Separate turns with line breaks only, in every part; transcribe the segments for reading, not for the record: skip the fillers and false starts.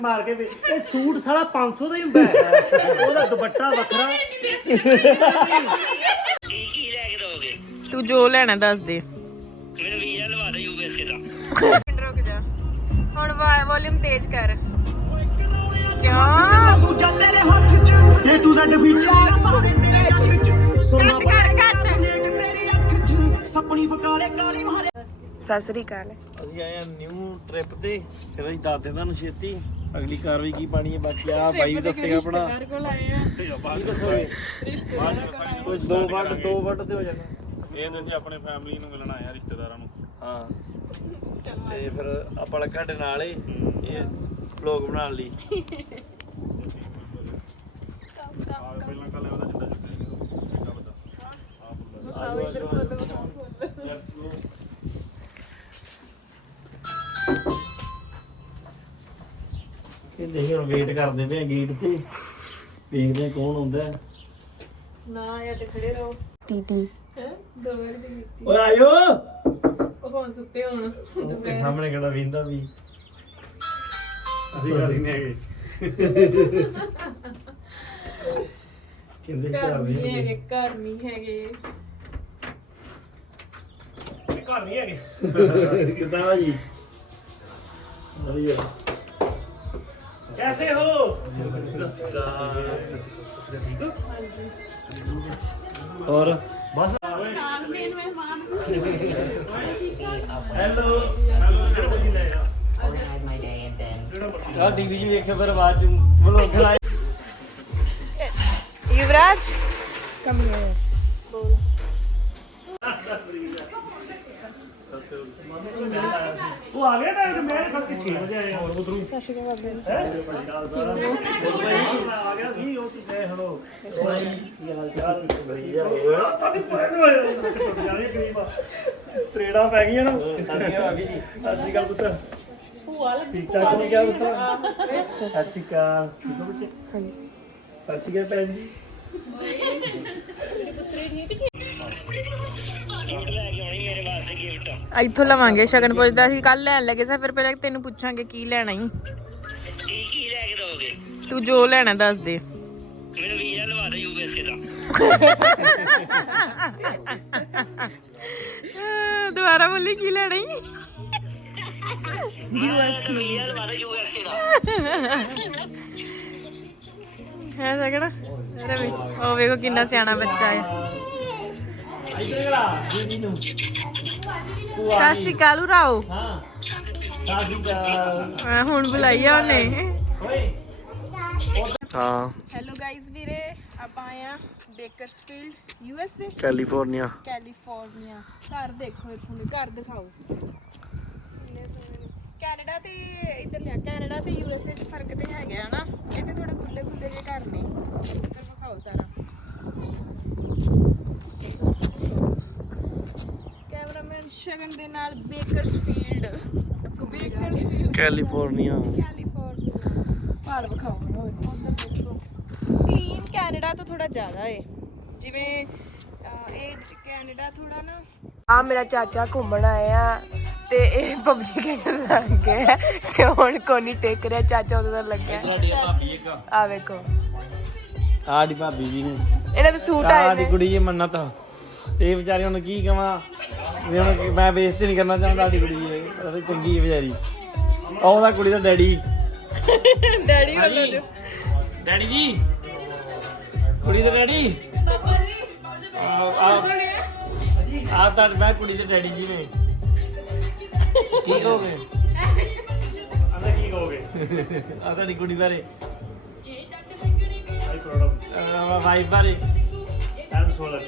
ਮਾਰ ਕੇ ਇਹ ਸੂਟ ਸਾਲਾ 500 ਦਾ ਹੀ ਹੁੰਦਾ ਹੈ ਉਹਦਾ ਦੁਪੱਟਾ ਵੱਖਰਾ
ਕੀ ਲੈ ਕੇ ਦੋਗੇ
ਤੂੰ ਜੋ ਲੈਣਾ ਦੱਸ ਦੇ
ਮੈਨੂੰ ਵੀਜ਼ਾ ਲਵਾ ਦੇ ਯੂਐਸਏ ਦਾ
ਰੁਕ ਜਾ ਹੁਣ ਵੋਲਿਊਮ ਤੇਜ਼ ਕਰ ਕਿਉਂ
ਦੂਜਾ ਤੇਰੇ ਹੱਥ 'ਚ A to Z ਫੀਚਰ ਸਾਰੇ ਤੇਰੇ ਜੱਗ 'ਚ ਸੋਨਾ
ਕਰ
ਤੇਰੀ ਅੱਖ 'ਚ ਸਪਣੀ ਫਕਾਰੇ ਕਾਲੀ ਮਾਰੇ
ਸਤਿ ਸ੍ਰੀ ਅਕਾਲ
ਅਸੀਂ ਆਏ ਆ ਨਿਊ ਟ੍ਰਿਪ ਤੇ ਫਿਰ ਅਸੀਂ ਦੱਸਦੇ ਤੁਹਾਨੂੰ ਛੇਤੀ ਅਗਲੀ ਕਾਰਵਾਈ ਕੀ ਪਾਣੀ ਹੈ ਬਾਕੀ ਆ ਬਾਈ ਵੀ ਦੱਸੇਗਾ ਆਪਣਾ
ਕੋਲ ਆਏ ਆ
ਬਾਈ ਦੱਸੋਗੇ ਕੁਝ 2 ਵੱਟ ਤੇ ਹੋ ਜਾਣਾ
ਇਹ ਤੇ ਅਸੀਂ ਆਪਣੇ ਫੈਮਿਲੀ ਨੂੰ ਮਿਲਣਾ ਆ ਰਿਸ਼ਤੇਦਾਰਾਂ ਨੂੰ
ਹਾਂ ਤੇ ਫਿਰ ਆਪਾਂ ਲੱਗਾ ਸਾਡੇ ਨਾਲ ਹੀ ਇਹ ਵਲੌਗ ਬਣਾਉਣ ਲਈ
ਪਹਿਲਾਂ ਕੱਲ ਉਹਦਾ ਜਿੱਦਾਂ ਜਿੱਦਾਂ ਵੱਡਾ ਯੈਸ ਗੋ
ਕਹਿੰਦੇ ਸੀ ਹੁਣ ਵੇਟ ਕਰਦੇ ਪਏ ਆ ਗੇਟ ਤੇ ਵੇਖਦੇ ਆ ਕੌਣ ਆਉਂਦਾ ਹੈ।
ਨਾ ਇਹ ਤੇ ਖੜੇ ਰਹੋ ਟੀਟੀ ਹੈ ਦਵਾਰ ਦੀ
ਓਏ ਆਇਓ
ਉਹ ਹੁਣ ਸੁੱਤੇ ਹੁਣ
ਤੇ ਸਾਹਮਣੇ ਕਿਹੜਾ ਵਿੰਦਾ ਵੀ ਅਸੀਂ ਗੱਲ ਨਹੀਂ ਹੈਗੇ ਕਹਿੰਦੇ
ਘਰ
ਘਰ
ਨਹੀਂ
ਨਹੀਂ
ਹੈਗੇ ਘਰ ਨਹੀਂ ਹੈਗੇ
ਘਰ ਨਹੀਂ ਹੈਗੇ
ਕਿੱਦਾਂ ਆ ਜੀ ਵਧੀਆ
ਕੈਸੇ ਹੋ
और बस हेलो टीवी जी देखे फिर बाद व्लॉग लाए
युवराज कम हियर बोल
वो आ गया ना मैं सब कुछ 6 बजे आया और उधरों आ गया सी वो तो गए हलो भाई ये हाल चाल भैया ਤੁਹਾਡੀ ਪੁਰਾਣੀ ਹੋਇਆ ਜਾਨੀ ਕਰੀਬ ਤਰੇੜਾ ਪੈ ਗਈਆਂ ਨਾ ਸਾਡੀਆਂ ਆ ਗਈ ਜੀ ਅੱਜ ਕੱਲ ਪੁੱਤ ਭੂਆ ਲੱਗੀ ਠੀਕ ਠਾਕ ਹੋ ਗਿਆ ਪੁੱਤ ਸੱਚੀ ਕਾ ਠੀਕ ਹੋ ਬੱਚੇ ਹਾਂਜੀ ਸੱਚੀ ਕਾ ਭੈਣ ਜੀ
ਗਿਫਟ ਲੈ ਕੇ ਆਉਣੀ ਮੇਰੇ ਵਾਸਤੇ ਗਿਫਟ
ਇੱਥੋਂ ਲਵਾਂਗੇ ਸ਼ਗਨ ਪੁੱਛਦਾ ਸੀ ਕੱਲ ਲੈਣ ਲੱਗੇ ਸੀ ਫਿਰ ਪਹਿਲਾਂ ਤੈਨੂੰ ਪੁੱਛਾਂਗੇ ਕੀ ਲੈਣਾ ਈ
ਕੀ ਲੈ ਕੇ ਦੋਗੇ
ਤੂੰ ਜੋ ਲੈਣਾ ਦੱਸ ਦੇ
ਮੈਨੂੰ ਵੀਜ਼ਾ ਲਵਾ ਦੇ ਯੂਐਸਏ ਦਾ
ਦੁਬਾਰਾ ਬੋਲੀ ਕੀ ਲੈਣਾ ਈ
ਵੀਜ਼ਾ ਲਵਾ ਦੇ ਯੂਐਸਏ ਦਾ
ਹੈ ਸਗਣਾ ਰਵੀ ਉਹ ਵੇਖੋ ਕਿੰਨਾ ਸਿਆਣਾ ਬੱਚਾ ਹੈ
ਇੱਧਰ ਗਲਾ ਜੀ ਨੂੰ
ਸਤਿ ਸ਼੍ਰੀ ਅਕਾਲ ਉਰਾਓ
ਹਾਂ ਸਾਸੀ ਕਾ
ਹੁਣ ਬੁਲਾਈ ਆ ਉਹਨੇ
ਓਏ ਹਾਂ
ਹੈਲੋ ਗਾਇਜ਼ ਵੀਰੇ ਆਪਾਂ ਆਏ ਆ ਬੇਕਰਸਫੀਲਡ ਯੂਐਸਏ
ਕੈਲੀਫੋਰਨੀਆ
ਕੈਲੀਫੋਰਨੀਆ ਘਰ ਦੇਖੋ ਇੱਥੋਂ ਦੇ ਘਰ ਦਿਖਾਓ ਕੈਨੇਡਾ ਤੇ ਇੱਧਰ ਲਿਆ ਕੈਨੇਡਾ ਤੇ ਯੂਐਸਏ ਚ ਫਰਕ ਤੇ ਹੈਗਾ ਨਾ ਇੱਥੇ ਥੋੜੇ ਖੁੱਲੇ ਖੁੱਲੇ ਜਿਹੇ ਘਰ ਨੇ ਇੱਧਰ ਦਿਖਾਓ ਸਾਰਾ ਕੈਮਰਾਮੈਨ ਸ਼ਗਨ ਦੇ ਨਾਲ ਬੇਕਰਸਫੀਲਡ
ਕੈਲੀਫੋਰਨੀਆ
ਪਹਾੜ ਵਿਖਾਓ ਮੈਨੂੰ ਉਧਰ ਦੇਖੋ ਕਲੀਨ ਕੈਨੇਡਾ ਤੋਂ ਥੋੜਾ ਜ਼ਿਆਦਾ ਏ ਜਿਵੇਂ ਇਹ ਕੈਨੇਡਾ ਥੋੜਾ ਨਾ ਆ ਮੇਰਾ ਚਾਚਾ ਘੁੰਮਣ ਆਇਆ ਤੇ ਇਹ ਪਬਜੀ ਖੇਡਣ ਲੱਗ ਗਿਆ ਤੇ ਹੁਣ ਕੋਨੀ ਟੇਕ ਰਿਹਾ ਚਾਚਾ ਉਹਦੇ ਨਾਲ ਲੱਗਿਆ ਆ ਵੇਖੋ
ਆੜੀ ਭਾਬੀ ਜੀ ਨੇ
ਇਹਨਾਂ ਦੇ ਸੂਟ ਆਏ
ਆੜੀ ਕੁੜੀ ਇਹ ਮੰਨਤ ਇਹ ਵਿਚਾਰੀ ਹੁਣ ਕੀ ਕਵਾਂ ਵੀ ਹੁਣ ਮੈਂ ਬੇਇੱਜ਼ਤੀ ਨਹੀਂ ਕਰਨਾ ਚਾਹੁੰਦਾ ਆੜੀ ਕੁੜੀ ਇਹ ਉਹ ਚੰਗੀ ਹੈ ਵਿਚਾਰੀ ਉਹਦਾ ਕੁੜੀ ਦਾ ਡੈਡੀ
ਡੈਡੀ ਵੱਲੋਂ ਜੋ
ਡੈਡੀ ਜੀ ਕੁੜੀ ਦਾ ਡੈਡੀ ਆ ਤਾਂ ਮੈਂ ਕੁੜੀ ਦੇ ਡੈਡੀ ਜੀ ਨੇ ਕੀ ਕਹੋਗੇ
ਆਂਦਾ ਕੀ ਕਹੋਗੇ
ਆ ਤੁਹਾਡੀ ਕੁੜੀ ਬਾਰੇ
ਆਈ ਪ੍ਰੋਬਲਮ
ਵਾਈਫ ਬਾਰੇ
ਐਮ ਸੋਲਰ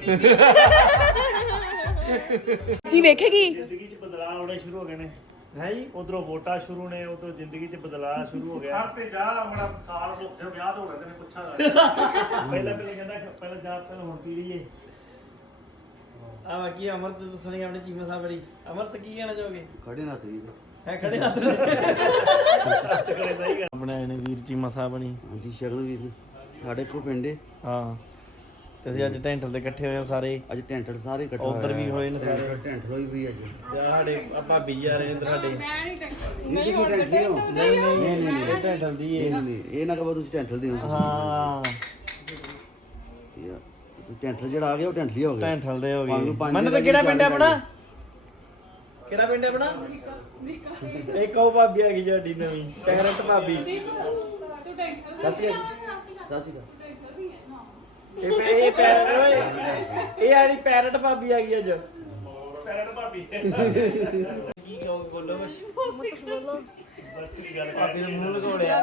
ਜੀ ਵੇਖੇਗੀ
ਜ਼ਿੰਦਗੀ 'ਚ ਬਦਲਾਅ ਆਉਣੇ ਸ਼ੁਰੂ ਹੋ ਗਏ ਨੇ
ਹੈ ਜੀ
ਉਧਰੋਂ ਵੋਟਾਂ ਸ਼ੁਰੂ ਨੇ ਉਧਰੋਂ ਜ਼ਿੰਦਗੀ 'ਚ ਬਦਲਾਅ ਸ਼ੁਰੂ ਹੋ ਗਿਆ ਤੇ ਜਾ ਆਪਣਾ ਸਾਲ ਹੋ ਗਿਆ ਵਿਆਹ ਤੋਂ ਹੋ ਗਿਆ ਤੈਨੂੰ ਪੁੱਛਾਂਗਾ ਪਹਿਲਾਂ ਕਹਿੰਦਾ ਪਹਿਲਾਂ ਜਾ ਪਹਿਲਾਂ ਹੁਣ ਪੀ ਲਈਏ
ਆ ਬਾਕੀ ਅਮਰਤ ਦੱਸਣੀ ਆਪਣੇ ਚੀਮਾ ਸਾਹਿਬ ਬੜੀ ਅਮਰਤ ਕੀ ਕਹਿਣਾ ਚਾਹੋਗੇ
ਖੜੇ ਨਾ ਤੁਸੀਂ
ਹੈ ਖੜੇ ਹੱਥ
ਕਰੇ ਸਹੀ ਗੱਲ
ਆਪਣੇ ਆਏ ਨੇ ਵੀਰ ਚੀਮਾ ਸਾਹਿਬ ਬਣੀ
ਹਾਂਜੀ ਸ਼ਗਨ ਵੀਰ ਸਾਡੇ ਕੋ ਪਿੰਡੇ
ਹਾਂ
ਤੇ ਅਸੀਂ ਅੱਜ ਟੈਂਟਲ ਤੇ ਇਕੱਠੇ ਹੋਏ ਆ ਸਾਰੇ।
ਅੱਜ ਟੈਂਟਰ ਸਾਰੇ ਇਕੱਠੇ
ਉੱਧਰ ਵੀ ਹੋਏ ਨੇ ਸਾਰੇ।
ਟੈਂਟਰ ਹੋਈ ਵੀ ਅੱਜ
ਤੇ ਆਹ ਸਾਡੇ ਆ ਭਾਬੀ ਜੀ ਆ ਰਹੇ ਨੇ ਇੱਧਰ ਸਾਡੇ।
ਨਹੀਂ ਤੁਸੀਂ ਟੈਂਟਰ ਹੋ
ਨਹੀਂ ਇਹ ਟੈਂਟਲ ਦੀ ਏ।
ਨਹੀਂ ਇਹ ਨਾ ਕਹੋ ਤੁਸੀਂ ਟੈਂਟਰ ਦੇ ਹੋ
ਹਾਂ
ਤੁਸੀਂ ਟੈਂਟਰ ਜਿਹੜਾ ਆ ਗਿਆ ਉਹ ਟੈਂਟਰ ਹੀ ਹੋ ਗਿਆ
ਟੈਂਟਲ ਦੇ ਹੋ
ਪੰਜ-
ਗਏ।
ਪੰਜ
ਮੈਨੂੰ ਤਾਂ
ਦਿਨ
ਕਿਹੜਾ
ਦੀ
ਪਿੰਡ ਹੈ
ਗੱਲ
ਆਪਣਾ? ਕਿਹੜਾ ਪਿੰਡ ਹੈ ਆਪਣਾ? ਇੱਕ ਉਹ ਭਾਬੀ ਆ ਗਈ ਸਾਡੀ ਨਵੀਂ ਪੈਰਟ ਭਾਬੀ।
ਦੱਸਿਆ
ਇਹ ਪੈਰਟ ਇਹ ਆੜੀ ਪੈਰਟ ਭਾਬੀ ਆ ਗਈ ਅੱਜ।
ਪੈਰਟ ਭਾਬੀ
ਕੀ ਕਹੋ ਬੋਲੋ ਕੁਛ। ਭਾਬੀ ਦਾ ਮੂੰਹ ਲਗੋੜਿਆ।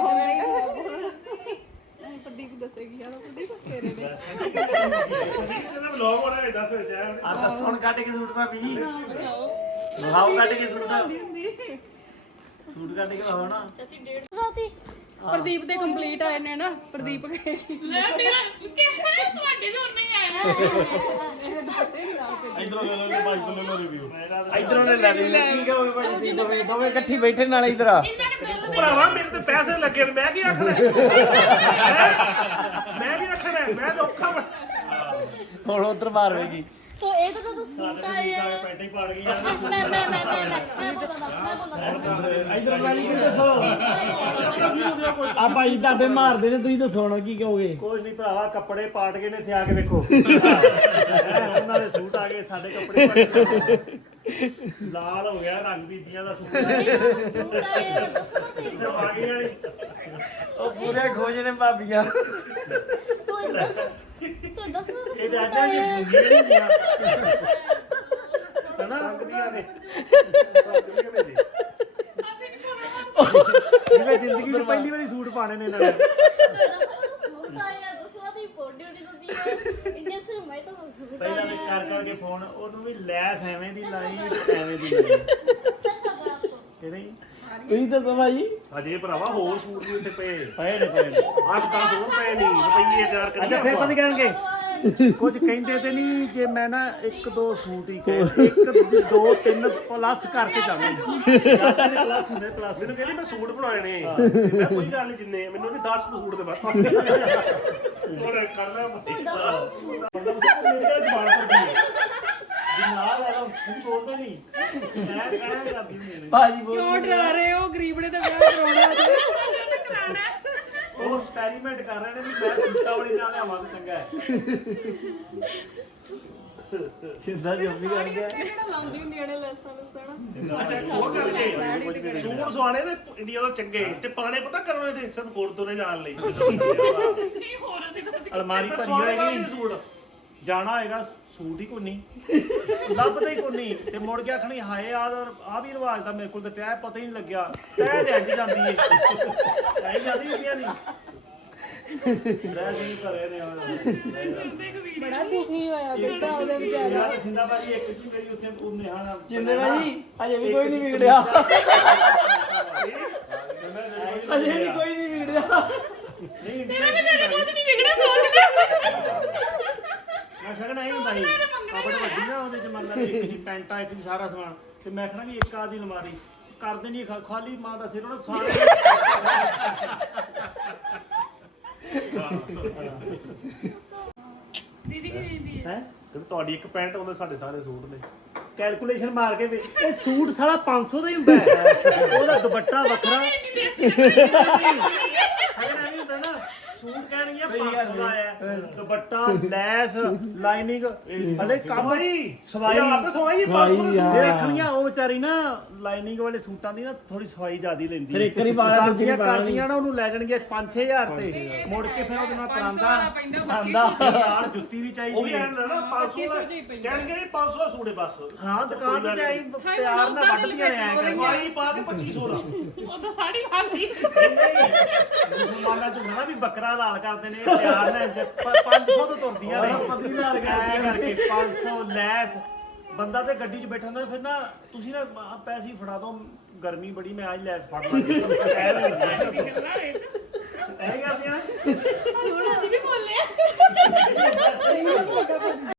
ਇਹਦਾ ਵਲੌਗ ਹੋਣਾ ਹੈ 10 ਵਜੇ ਆਇਆ
ਆ ਤਾਂ ਸੁਣ ਕੱਟ ਕੇ ਸੂਟ ਭਾਬੀ ਜੀ। ਲਹਾਓ ਕੱਟ ਕੇ ਸੂਟ ਦਾ। ਸੂਟ ਕੱਟ ਕੇ ਲਹਾਓ ਨਾ।
ਪ੍ਰਦੀਪ ਦੇ ਕੰਪਲੀਟ ਆਏ ਨੇ ਨਾ। ਪ੍ਰਦੀਪ ਗਏ
ਇਧਰੋਂ ਲੈ ਲਓ ਭਾਈ ਤੋਂ ਲੈ ਲਓ ਰਿਵਿਊ
ਇਧਰੋਂ ਲੈ ਲੈ ਕੀ ਕਹੋਗੇ ਭਾਜੀ ਤੁਸੀਂ ਦੋਵੇਂ ਇਕੱਠੀ ਬੈਠੇ ਨਾਲ ਇਧਰ ਆ।
ਭਰਾਵਾ ਮੇਰੇ ਤੇ ਪੈਸੇ ਲੱਗੇ ਨੇ ਮੈਂ ਕੀ ਆਖਣਾ ਮੈਂ ਕੀ ਆਖਣਾ ਮੈਂ ਤਾਂ ਔਖਾ
ਹੁਣ ਉਧਰ ਮਾਰਵੇਗੀ।
तो ये तो सूट आया
ਪੈਂਟ ਹੀ ਪਾੜ ਗਈ ਯਾਰ
मैं बोला
ਇਧਰ ਵਾਲੀ ਕੀ ਦੱਸੋ। ਆ ਭਾਈ ਤੁਹਾਡੇ ਮਾਰਦੇ ਨੇ ਤੁਸੀਂ ਦੱਸੋ ਹੁਣ ਕੀ ਕਹੋਗੇ।
ਕੁਝ ਨਹੀਂ ਭਰਾਵਾ ਕੱਪੜੇ ਪਾਟ ਗਏ ਨੇ ਇੱਥੇ ਆ ਕੇ ਵੇਖੋ ਉਹਨਾਂ ਦੇ ਸੂਟ ਆ ਗਏ ਸਾਡੇ ਕੱਪੜੇ ਪਾਟ ਗਏ ਲਾਲ ਹੋ ਗਿਆ ਰੰਗ ਬੀਬੀਆਂ ਦਾ ਸੂਟ
सूट आया दस ना तेरी
ਆ ਗਈ ਵਾਲੀ
ਉਹ ਪੂਰੇ ਖੁਸ਼ ਨੇ ਭਾਬੀਆਂ।
तो दस ना
ਇਹ ਤਾਂ ਆਂਦਾ ਕਿ ਬੁੱਗੀਆਂ ਨਹੀਂ ਹੁੰਦੀਆਂ ਹਨਾ ਸੰਗਦੀਆਂ ਨੇ ਸੰਗਦੀਆਂ ਨੇ ਜਿਵੇਂ ਜ਼ਿੰਦਗੀ 'ਚ ਪਹਿਲੀ ਵਾਰੀ ਸੂਟ ਪਾਣੇ ਨੇ ਇਹਨਾਂ ਨੇ
सूट आया दस ना तेरी बॉडी उड़ी तो दी इंडियन से मैं तो सूट
ਪਹਿਲਾਂ ਵੀ
आया
ਕਰ ਕਰਕੇ ਫੋਨ ਉਹਨੂੰ ਵੀ ਲੈਸ ਐਵੇਂ ਦੀ ਲਾਈ ਐਵੇਂ ਦੀ ਲਾਈ
कैसा था आपको
ਕਿ ਨਹੀਂ
ਤੁਸੀਂ ਦੱਸੋ ਭਾਈ।
ਅਜੇ ਭਰਾਵਾ ਹੋਰ ਸੂਟ ਵੀ ਉੱਤੇ ਪਏ ਨੇ 8-10 ਹੋਰ ਪਏ ਨਹੀਂ ਰੁਪਈਏ ਤਿਆਰ ਕਰੀ ਅੱਛਾ ਫਿਰ ਪਤਾ ਕਹਿਣਗੇ ਕੁਝ ਕਹਿੰਦੇ ਤੇ ਨਹੀਂ ਜੇ ਮੈਂ ਨਾ 1-2 ਸੂਟ ਹੀ ਕਹੇ 1-2-3 ਪਲੱਸ ਕਰਕੇ ਜਾਂਦੇ ਪਲੱਸ ਹੁੰਦੇ ਪਲੱਸ ਮੈਨੂੰ ਕਹਿੰਦੀ ਮੈਂ ਸੂਟ ਬਣਾਏ ਨੇ ਮੈਂ ਕੋਈ ਗੱਲ ਨਹੀਂ ਜਿੰਨੇ ਮੈਨੂੰ ਵੀ 10 ਸੂਟ ਦੇ ਬਸ ਹੁਣ ਕਰਦਾ ਮੇਰੇ ਕੋਲ ਜ਼ਬਾਨ ਪਰ ਗਈ ਜੀ ਨਾਲ ਆ ਲਓ ਤੁਸੀਂ ਬੋਲਦੇ ਨਹੀਂ ਮੈਂ ਕਹਿਣਾ ਕਰਦੀ ਨਹੀਂ
ਭਾਜੀ ਬੋਲ
ਕਿਉਂ ਡਰਾ ਰਹੇ ਹੋ? ਗਰੀਬ ਨੇ ਤਾਂ ਵਿਆਹ ਕਰਾਉਣਾ
ਉਹ ਐਕਸਪੈਰੀਮੈਂਟ ਕਰ ਰਹੇ ਨੇ ਵੀ ਮੈਂ ਸੂਟਾਂ ਵਾਲੀ ਨਾਲ ਲਿਆਵਾਂ ਤਾਂ ਚੰਗਾ ਹੈ
ਸਿੱਧਾ ਜੋਬੀ ਕਰ ਗਿਆ।
ਲਾਉਂਦੀ ਹੁੰਦੀਆਂ ਨੇ ਲੈਸਾਂ ਲਸਾਂ।
ਅੱਛਾ ਹੋਰ ਗੱਲ ਜੇ ਸੂਟ ਸਵਾਣੇ ਤੇ ਇੰਡੀਆ ਤੋਂ ਚੰਗੇ ਤੇ ਪਾਣੇ ਪਤਾ ਕਰਨੇ ਤੇ ਸਿਰਫ ਗੁਰਦੁਆਰੇ ਜਾਣ ਲਈ ਅਲਮਾਰੀ ਭਰੀ ਹੋਏਗੀ ਸੂਟ ਜਾਣਾ ਹੋਏਗਾ ਸੂਟ ਹੀ ਕੋਈ ਨਹੀਂ ਲੱਭਦਾ ਹੀ ਕੋਈ ਨਹੀਂ ਤੇ ਮੁੜ ਕੇ ਆਖਣੀ ਹਾਏ ਆ ਵੀ ਰਿਵਾਜ ਦਾ ਮੇਰੇ ਕੋਲ ਤੇ ਪਿਆ ਪਤਾ ਹੀ ਨਹੀਂ ਲੱਗਿਆ ਤੈ ਦੇ ਅੱਗ ਜਾਂਦੀ ਏ ਆਈ ਜਾਂਦੀ ਇੰਡੀਆ ਦੀ ਰਹਿ ਜੀ ਘਰੇ ਨੇ
ਬੜਾ ਦੁਖੀ ਹੋਇਆ ਬੇਟਾ ਉਹਦੇ ਵਿਚਾਰੇ।
ਯਾਰ ਸਿੰਦਾਬਾਜੀ ਇੱਕ ਜੀ ਮੇਰੀ ਉੱਥੇ ਉਹ ਨੇਹਾ
ਜਿੰਦੇ ਭਾਈ ਅਜੇ ਵੀ ਕੋਈ ਨਹੀਂ ਵਿਗੜਿਆ। ਅਜੇ ਵੀ ਕੋਈ ਨਹੀਂ ਵਿਗੜਿਆ।
ਨਹੀਂ ਮੇਰੇ ਕੁਝ ਨਹੀਂ ਵਿਗੜਿਆ ਮੈਂ ਸ਼ਗਨ ਨਹੀਂ ਹੁੰਦਾ ਸੀ ਕਬੜ ਵੱਡੀ ਨਾ ਉਹਦੇ ਚ ਮੰਨ ਇੱਕ ਜੀ ਪੈਂਟਾ ਇੱਕ ਜੀ ਸਾਰਾ ਸਮਾਨ ਤੇ ਮੈਂ ਕਹਣਾ ਵੀ ਇੱਕ ਆਦੀ ਅਲਮਾਰੀ ਕਰਦੇ ਨਹੀਂ ਖਾਲੀ ਮਾਂ ਦਾ ਸਿਰ ਉਹਨੇ ਸਾਰੇ
ਦੀਦੀ ਕੀ ਕਹਿੰਦੀ ਹੈ?
ਹੈ ਤੇ ਤੁਹਾਡੀ ਇੱਕ ਪੈਂਟ ਉਹਦੇ ਸਾਡੇ ਸਾਰੇ ਸੂਟ ਨੇ ਕੈਲਕੂਲੇਸ਼ਨ ਮਾਰ ਕੇ ਵੇ ਇਹ ਸੂਟ ਸਾਲਾ 500 ਦਾ ਹੀ ਹੁੰਦਾ ਹੈ ਉਹਦਾ ਦੁਪੱਟਾ ਵੱਖਰਾ ਸ਼ਗਨ ਨਹੀਂ ਹੁੰਦਾ ਨਾ ਸੂਟ ਕਹਿਣਗੇ 500 ਦਾ ਹੈ ਦੁਪੱਟਾ ਲੈਸ ਲਾਈਨਿੰਗ ਹਲੇ ਕੰਮ ਸਵਾਈ ਤਾਂ ਸਵਾਈ 500 ਦੇ ਰੱਖਣੀਆਂ ਉਹ ਵਿਚਾਰੀ ਨਾ ਲਾਈਨਿੰਗ ਵਾਲੇ ਸੂਟਾਂ ਦੀ ਨਾ ਥੋੜੀ ਸਵਾਈ ਜ਼ਿਆਦੀ ਲੈਂਦੀ
ਫਿਰ ਇੱਕ ਵਾਰੀ ਪਾ ਲਿਆ, ਦੂਜੀ ਵਾਰੀ ਪਾ ਲਿਆ।
ਕਰਦੀਆਂ ਨਾ ਉਹਨੂੰ ਲੈ ਜਾਣਗੇ 5-6000 ਤੇ ਮੁੜ ਕੇ ਫਿਰ ਉਹਦੇ ਨਾਲ ਪਰਾਂਦਾ ਆਂਦਾ ਨਾਲ ਜੁੱਤੀ ਵੀ ਚਾਹੀਦੀ ਹੈ ਨਾ 500 ਕਹਿਣਗੇ 500 ਦਾ ਸੂਟ ਹੈ ਬਸ ਹਾਂ ਦੁਕਾਨ ਤੇ ਆਈ ਪਿਆਰ ਨਾਲ ਵੱਢਦੀਆਂ ਨੇ ਐ ਸਵਾਈ ਪਾ ਕੇ 2500 ਦਾ
ਉਹ ਤਾਂ ਸਾੜੀ ਖਾਂਦੀ
ਮੁਸਲਮਾਨਾਂ ਚ ਹੁੰਦਾ ਨਾ ਵੀ ਬੱਕਰਾ ਲਾਲ ਕਰਦੇ ਨੇ ਪਿਆਰ ਨਾਲ 500 ਤੋਂ ਤੁਰਦੀਆਂ ਨੇ ਪਤਲੀ ਲਾਲ ਕਰਕੇ 500 ਲੈਸ ਬੰਦਾ ਤੇ ਗੱਡੀ 'ਚ ਬੈਠਾ ਹੁੰਦਾ ਫਿਰ ਨਾ ਤੁਸੀਂ ਨਾ ਪੈਸੇ ਫੜਾ ਦੋ ਗਰਮੀ ਬੜੀ ਮੈਂ ਅੱਜ ਲੈਸ ਫੜ ਲਾਂਗੀ ਐ ਕਰਦੀਆਂ
ਥੋੜਾ ਵੀ ਬੋਲਿਆ